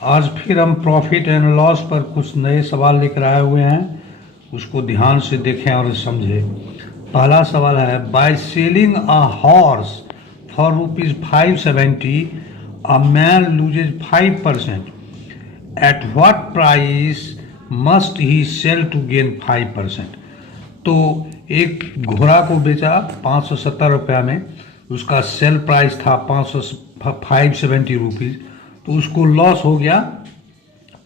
आज फिर हम प्रॉफिट एंड लॉस पर कुछ नए सवाल लेकर आए हुए हैं, उसको ध्यान से देखें और समझें। पहला सवाल है, by selling a horse for ₹570 a man loses 5%, at what price must he sell to gain 5%। तो एक घोड़ा को बेचा 570 रुपया में, उसका सेल प्राइस था 570 रुपीज़, तो उसको लॉस हो गया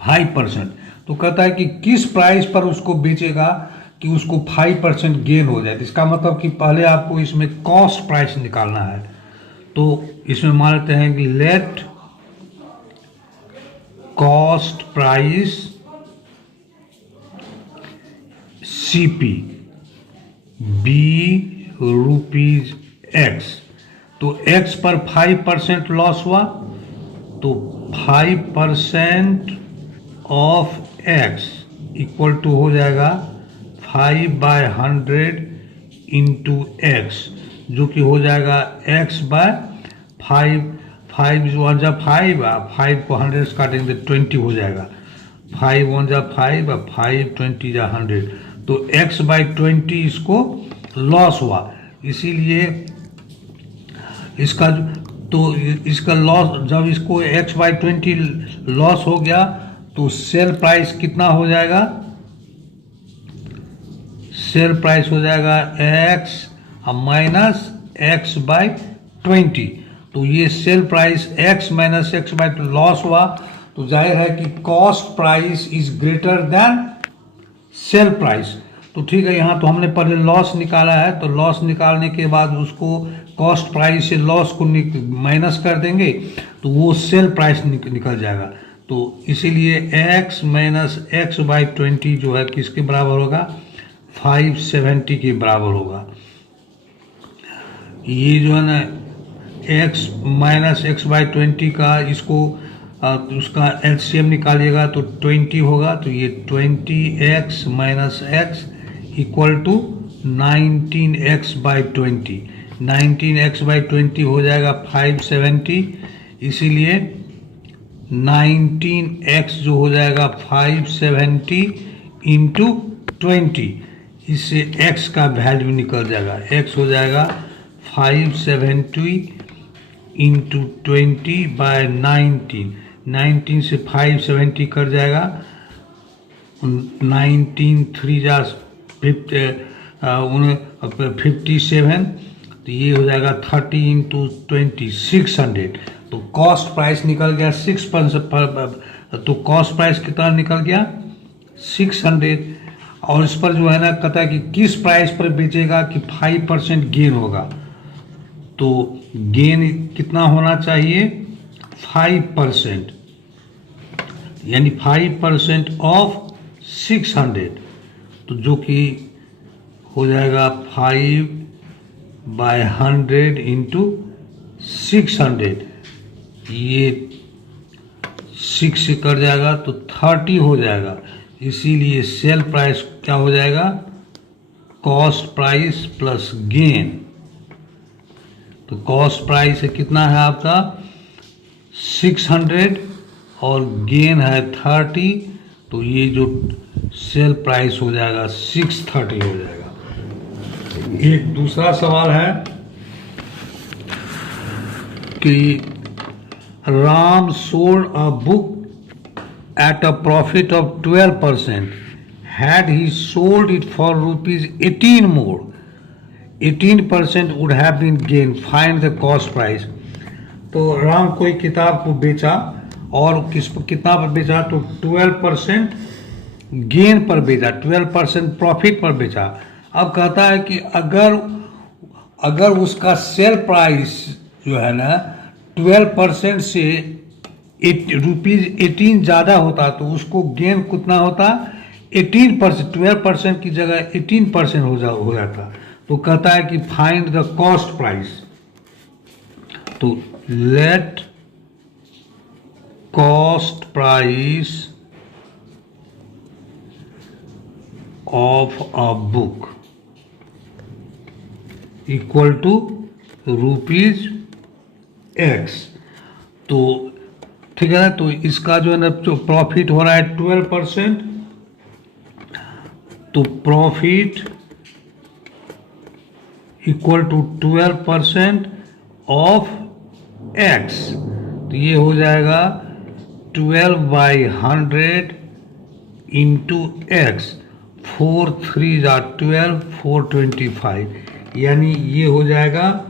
5%। तो कहता है कि किस प्राइस पर उसको बेचेगा कि उसको 5% गेन हो जाए। इसका मतलब कि पहले आपको इसमें कॉस्ट प्राइस निकालना है। तो इसमें मान लेते हैं कि let cost price CP be ₹X। तो X पर 5% लॉस हुआ, तो 5% ऑफ X इक्वल टू हो जाएगा 5/100 इंटू X, जो कि हो जाएगा X/5। 5 1 जा 5, 5 को 100 से काटेंगे तो 20 हो जाएगा। 5 1 जा 5, 5 20 जा 100, तो X/20 इसको लॉस हुआ। इसीलिए इसका इसका लॉस, जब इसको X/20 लॉस हो गया तो सेल प्राइस कितना हो जाएगा? सेल प्राइस हो जाएगा X माइनस X/20। तो ये sale price X minus X/20 loss हुआ, तो जाहिर है कि cost price is greater than sale price. तो ठीक है, यहाँ तो हमने पहले लॉस निकाला है, तो लॉस निकालने के बाद उसको कॉस्ट प्राइस से लॉस को माइनस कर देंगे तो वो सेल प्राइस निकल जाएगा। तो इसीलिए X माइनस X/20 जो है किसके बराबर होगा? 570 के बराबर होगा। ये जो है ना X माइनस X/20 का, इसको उसका LCM निकालिएगा तो 20 होगा। तो ये 20X minus X equal to 19X/20। 19X/20 हो जाएगा 570, इसीलिए 19X जो हो जाएगा 570 इंटू 20, इससे X का वैल्यू निकल जाएगा। X हो जाएगा 570 इंटू 20/19। 19 से 570 कट जाएगा, 19 3 जा 57, तो ये हो जाएगा 30 इंटू 20 600। तो कॉस्ट प्राइस निकल गया 6%। तो कॉस्ट प्राइस कितना निकल गया? 600। और इस पर जो है ना कहता है कि किस प्राइस पर बेचेगा कि 5% गेन होगा। तो गेन कितना होना चाहिए? 5%, यानी 5% ऑफ 600, तो जो कि हो जाएगा 5/100 इंटू 600। ये 6 से कट जाएगा तो 30 हो जाएगा। इसीलिए सेल प्राइस क्या हो जाएगा? Cost price plus gain. तो कॉस्ट प्राइस है कितना है आपका? 600 और गेन है 30, तो ये जो सेल प्राइस हो जाएगा 630 हो जाएगा। एक दूसरा सवाल है कि Ram sold a book at a profit of 12%. Had he sold it for ₹18 more, 18% would have been gained. Find the cost price. तो राम कोई किताब को बेचा और कितना पर बेचा? तो 12% गेन पर बेचा, 12% प्रॉफिट पर बेचा। अब कहता है कि अगर उसका सेल प्राइस जो है ना 12% से ₹18 ज़्यादा होता तो उसको गेन कितना होता? 18%। 12% की जगह 18% हो जाता। तो कहता है कि फाइंड द कॉस्ट प्राइस। तो let cost price of a book equal to ₹X। तो ठीक है ना। तो इसका जो है ना जो प्रॉफिट हो रहा है 12%, तो profit equal to 12% of X, तो ये हो जाएगा 12/100 इंटू एक्स, 4 3 जा 12, 425, यानी ये हो जाएगा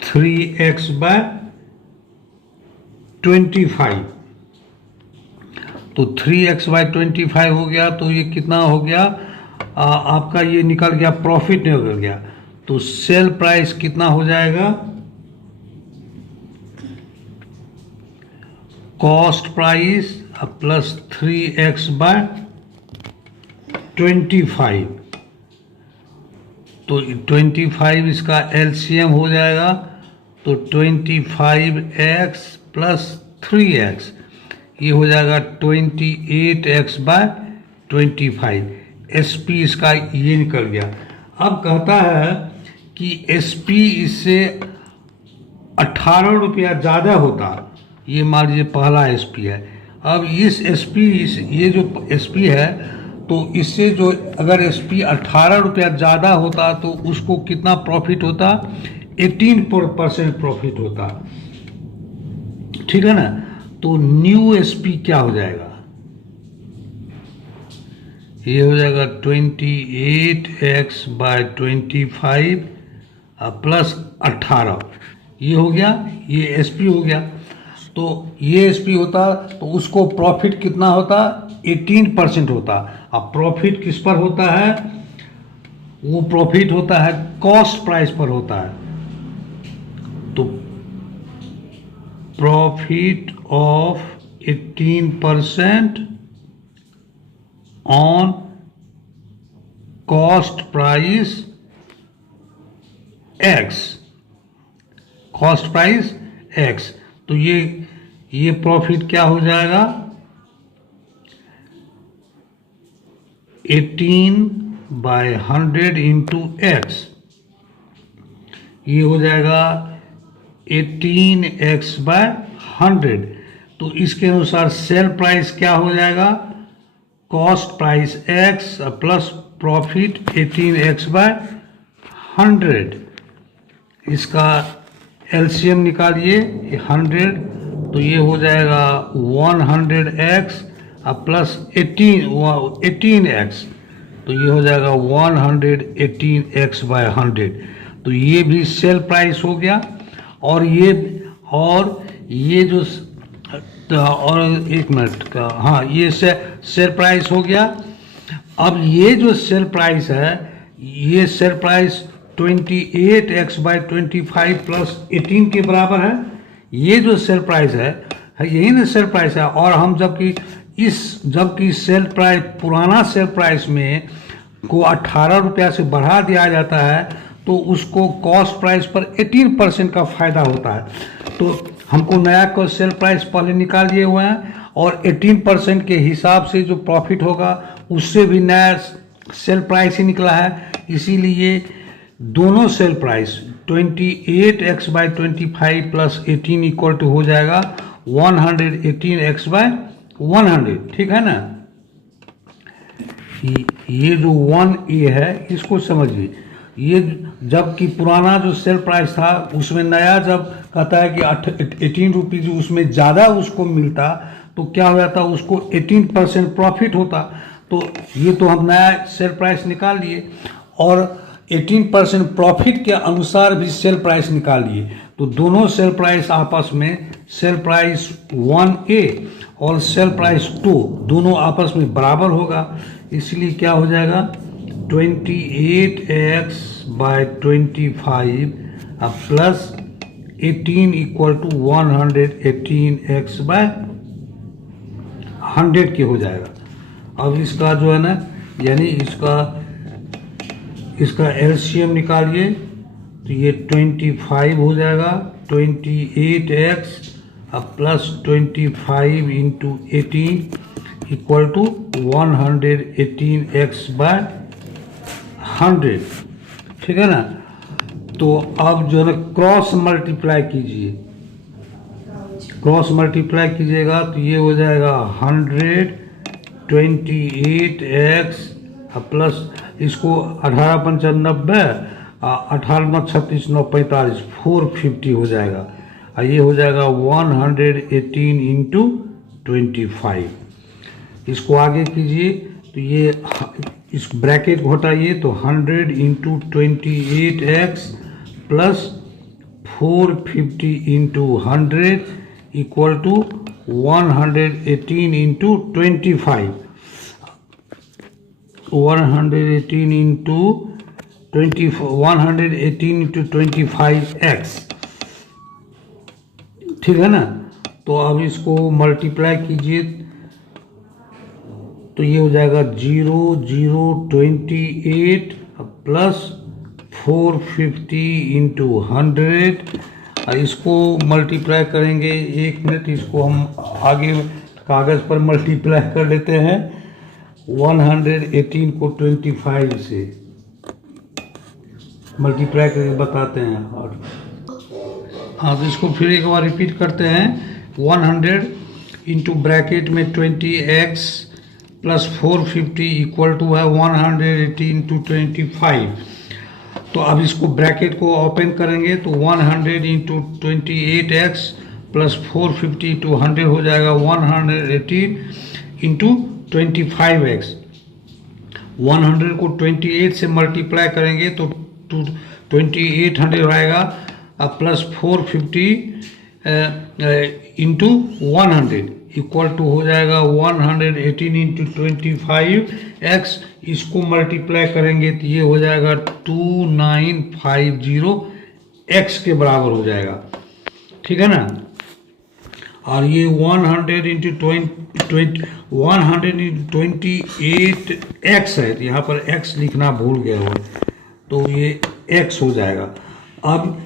3x/25। तो 3x/25 हो गया, तो ये कितना हो गया आपका, ये निकल गया प्रॉफिट निकल गया। तो सेल प्राइस कितना हो जाएगा, कॉस्ट प्राइस प्लस 3x/25, तो 25 इसका एलसीएम हो जाएगा, तो 25x प्लस 3x, ये हो जाएगा 28x/25। एसपी इसका ये निकल गया। अब कहता है कि एसपी इससे 18 रुपया ज़्यादा होता, ये मान लीजिए पहला एसपी है। अब इस एसपी ये जो एसपी है, तो इससे जो अगर एसपी 18 रुपया ज़्यादा होता तो उसको कितना प्रॉफिट होता, 18% प्रॉफिट होता, ठीक है ना। तो न्यू एसपी क्या हो जाएगा, ये हो जाएगा 28x/25 प्लस 18, ये हो गया, ये एसपी हो गया। तो ये एसपी होता तो उसको प्रॉफिट कितना होता, 18% होता। अब प्रॉफिट किस पर होता है, वो प्रॉफिट होता है कॉस्ट प्राइस पर होता है। तो profit of 18% on cost price x, cost price x, तो ये प्रॉफिट क्या हो जाएगा, 18/100 इंटू एक्स, ये हो जाएगा 18x/100। तो इसके अनुसार सेल प्राइस क्या हो जाएगा, cost price x plus profit 18x/100। इसका एलसीएम निकालिए 100, तो ये हो जाएगा 100x प्लस 18x, तो ये हो जाएगा 118x/100। तो ये भी सेल प्राइस हो गया। और ये जो और एक मिनट का, हाँ, ये सेल प्राइस हो गया। अब ये जो सेल प्राइस है, ये सेल प्राइस 28x/25 प्लस 18 के बराबर है। ये जो सेल प्राइस है यही ना सेल प्राइस है। और हम जबकि सेल प्राइस, पुराना सेल प्राइस में को 18 रुपया से बढ़ा दिया जाता है, तो उसको कॉस्ट प्राइस पर 18% का फायदा होता है। तो हमको नया को सेल प्राइस पहले निकाल दिए हुए हैं, और 18% के हिसाब से जो प्रॉफिट होगा उससे भी नया सेल प्राइस ही निकला है। इसीलिए दोनों sale price 28x/25 plus 18 equal to हो जाएगा 118x/100, ठीक है ना। ये जो 1A है इसको समझिए। ये जबकि पुराना जो सेल प्राइस था उसमें नया जब कहता है कि 18 रुपीज़ उसमें ज़्यादा उसको मिलता, तो क्या हो जाता, उसको 18% प्रॉफिट होता। तो ये तो हम नया सेल प्राइस निकाल लिए, और 18% प्रॉफिट के अनुसार भी सेल प्राइस निकाल लिए। तो दोनों सेल प्राइस आपस में, सेल प्राइस 1A और सेल प्राइस 2 दोनों आपस में बराबर होगा। इसलिए क्या हो जाएगा, 28x/25 plus 18 equal to 118x/100 के हो जाएगा। अब इसका जो है ना, यानी इसका एलसीएम निकालिए, तो ये 25 हो जाएगा, 28x plus 25 into 18 equal to 118x/100, ठीक है ना। तो अब जो है ना क्रॉस मल्टीप्लाई कीजिए, क्रॉस मल्टीप्लाई कीजिएगा तो ये हो जाएगा 128x प्लस इसको 18×95 18×36×9 450 हो जाएगा। और ये हो जाएगा 118 इंटू 25। इसको आगे कीजिए तो ये इस ब्रैकेट को हटाइए तो 100 into 28x plus 450 into 100 equal to 118 into 25। 118 into 25x, ठीक है ना। तो अब इसको मल्टीप्लाई कीजिए तो ये हो जाएगा 0028 प्लस 450 इंटू 100। इसको मल्टीप्लाई करेंगे, 1 मिनट, इसको हम आगे कागज़ पर मल्टीप्लाई कर लेते हैं। 118 को 25 से मल्टीप्लाई करके बताते हैं। और हाँ, तो इसको फिर एक बार रिपीट करते हैं। 100 इंटू ब्रैकेट में 20x प्लस 450 इक्वल टू है 118 इंटू 25। तो अब इसको ब्रैकेट को ओपन करेंगे तो 100 इंटू 28x प्लस 450 टू 100 हो जाएगा 118 इंटू 25x। 100 को 28 से मल्टीप्लाई करेंगे तो 2800 आएगा, प्लस 450 इंटू 100 इक्वल टू हो जाएगा 118 इंटू 25x। इसको मल्टीप्लाई करेंगे तो ये हो जाएगा 2950x के बराबर हो जाएगा, ठीक है ना। और ये 100 इंटू 128x है, तो यहाँ पर x लिखना भूल गया हो तो ये x हो जाएगा। अब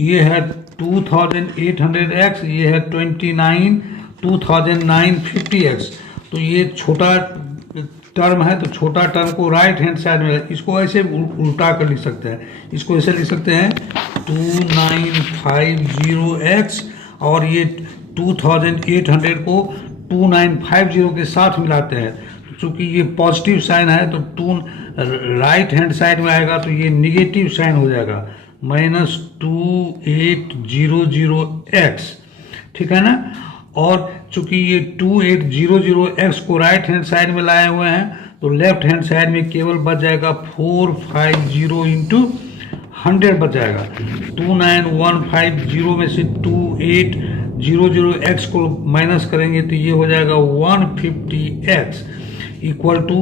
ये है 2800x, ये है 2950x। तो ये छोटा टर्म है तो छोटा टर्म को राइट हैंड साइड में, इसको ऐसे उल्टा कर लिख सकते हैं। इसको ऐसे लिख सकते हैं 2950x और ये 2800 को 2950 के साथ मिलाते हैं। चूँकि ये पॉजिटिव साइन है तो राइट हैंड साइड में आएगा तो ये निगेटिव साइन हो जाएगा -2800x, ठीक है ना। और चूँकि ये 2800x को राइट हैंड साइड में लाए हुए हैं तो लेफ्ट हैंड साइड में केवल बच जाएगा 450 इंटू 100 बच जाएगा। 29150 में से 2800x को माइनस करेंगे तो ये हो जाएगा 150x इक्वल टू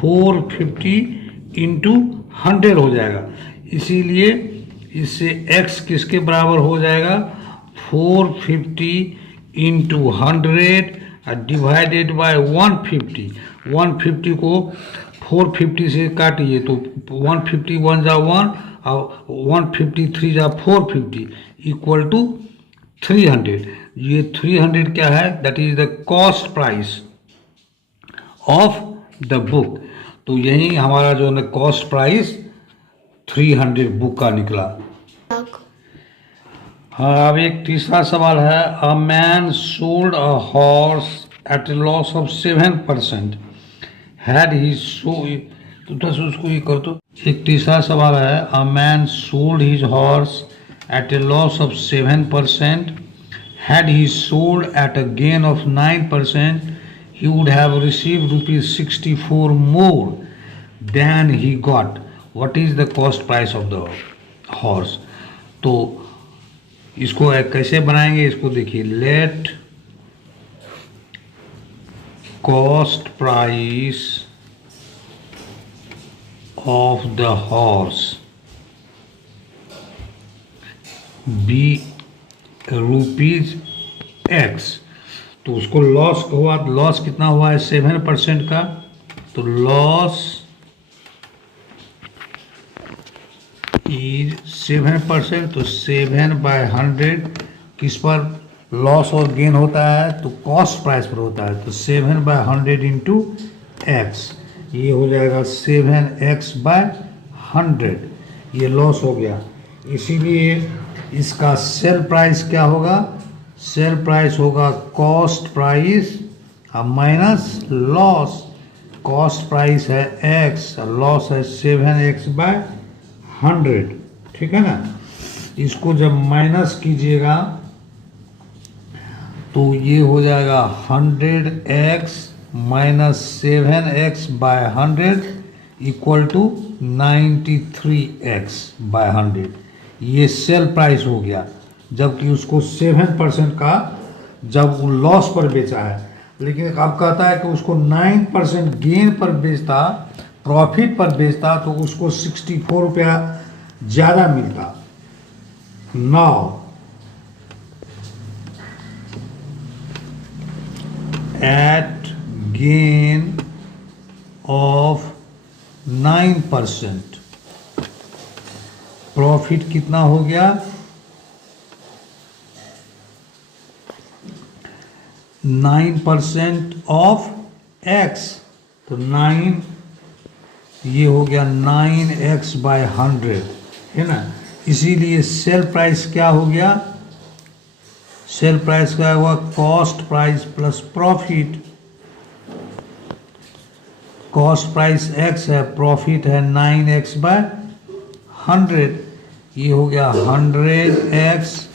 450 इंटू 100 हो जाएगा। इसीलिए इससे x किसके बराबर हो जाएगा 450 इंटू 100 डिवाइडेड बाय 150। 150 को 450 से काटिए तो 150 1 जा 1 और 153 जा 450 इक्वल टू 300। ये 300 क्या है, that is the cost price of the book. तो यही हमारा जो है कॉस्ट प्राइस 300 बुक का निकला। हाँ, अब एक तीसरा सवाल है, a man sold a horse at a loss of 7%। Had he सो, तो बस उसको ये कर दो। एक तीसरा सवाल है, a man sold his horse at a loss of 7%। Had he sold at a gain of 9%, he would have received ₹64 more than he got. What is the cost price of the horse? तो इसको कैसे बनाएंगे, इसको देखिए। Let cost price of the horse be ₹X। तो उसको loss हुआ, loss कितना हुआ है 7% का, तो लॉस इज 7%। तो 7/100 किस पर लॉस और गेन होता है, तो कॉस्ट प्राइस पर होता है। तो 7/100 इंटू x, ये हो जाएगा 7x/100। ये लॉस हो गया, इसीलिए इसका सेल प्राइस क्या होगा सेल प्राइस होगा cost price minus loss. Cost price है x, लॉस है 7x/100, ठीक है ना। इसको जब माइनस कीजिएगा तो ये हो जाएगा 100x minus 7x/100 equal to 93x/100। ये सेल प्राइस हो गया, जबकि उसको 7% का जब वो लॉस पर बेचा है। लेकिन अब कहता है कि उसको 9% गेन पर बेचता, प्रॉफिट पर बेचता, तो उसको 64 रुपया ज़्यादा मिलता। Now at gain of 9%, profit कितना हो गया? 9% ऑफ x, तो 9 ये हो गया 9x/100, है ना। इसीलिए सेल प्राइस क्या हो गया? सेल प्राइस क्या हुआ? Cost price plus profit. Cost price x है, प्रॉफिट है 9x/100। ये हो गया 100x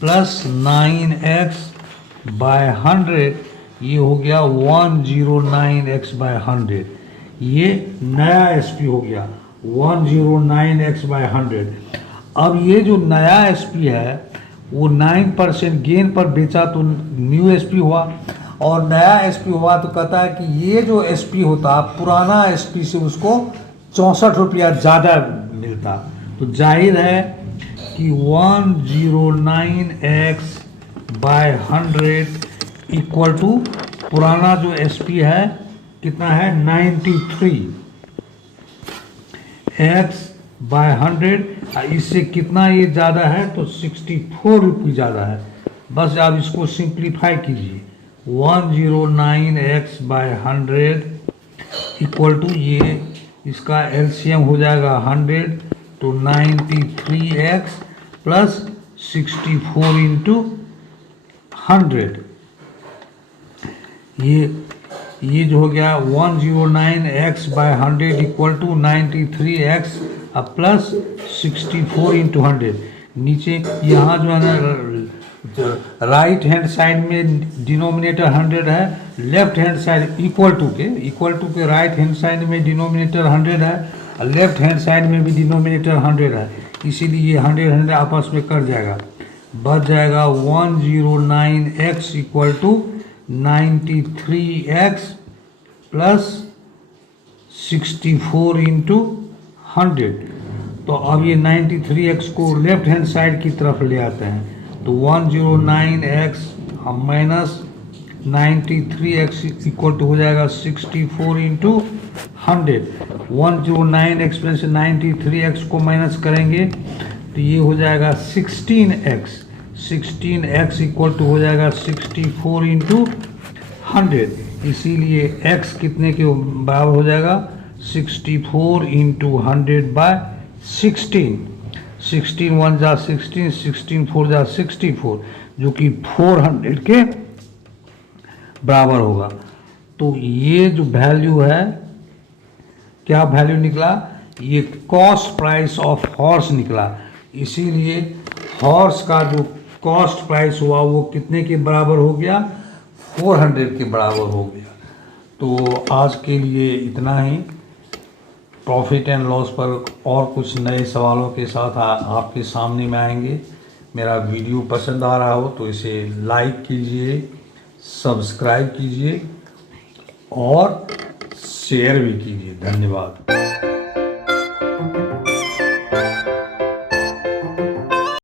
प्लस 9x/100, ये हो गया 109x/100। ये नया SP हो गया 109x/100। अब ये जो नया SP है वो 9% गेन पर बेचा तो न्यू SP हुआ, और नया SP हुआ तो कहता है कि ये जो SP होता पुराना SP से उसको 64 रुपया ज़्यादा मिलता। तो जाहिर है कि 109x/100 इक्वल टू पुराना जो SP है कितना है? 93x/100। इससे कितना ये ज़्यादा है? तो 64 रुपये ज़्यादा है। बस आप इसको सिंप्लीफाई कीजिए। 109x/100 इक्वल टू ये इसका LCM हो जाएगा 100, तो 93x प्लस 64 इंटू 100। ये जो हो गया 109x/100 equal to 93x plus 64 into 100। नीचे यहाँ जो है ना राइट हैंड साइड में डिनोमिनेटर 100 है, left hand side equal to के राइट हैंड साइड में डिनोमिनेटर 100 है, लेफ्ट हैंड साइड में भी डिनोमिनेटर 100 है। इसीलिए ये 100 आपस में कट जाएगा, बच जाएगा 109x equal to 93x plus 64 into 100। तो अब ये 93x को लेफ्ट हैंड साइड की तरफ ले आते हैं, तो 109x minus 93x equal to हो जाएगा 64 इंटू 100। 109x में से 93x को माइनस करेंगे तो ये हो जाएगा 16x। 16x इक्वल टू हो जाएगा 64 इंटू 100। इसीलिए x कितने के बराबर हो जाएगा? 64 इंटू 100/16। 16 1 जा 16, 16 4 जा 64, जो कि 400 के बराबर होगा। तो ये जो वैल्यू है, क्या वैल्यू निकला? ये कॉस्ट प्राइस ऑफ हॉर्स निकला। इसीलिए हॉर्स का जो कॉस्ट प्राइस हुआ वो कितने के बराबर हो गया? 400 के बराबर हो गया। तो आज के लिए इतना ही। प्रॉफिट एंड लॉस पर और कुछ नए सवालों के साथ आपके सामने में आएंगे। मेरा वीडियो पसंद आ रहा हो तो इसे लाइक कीजिए, सब्सक्राइब कीजिए और शेयर भी कीजिए। धन्यवाद।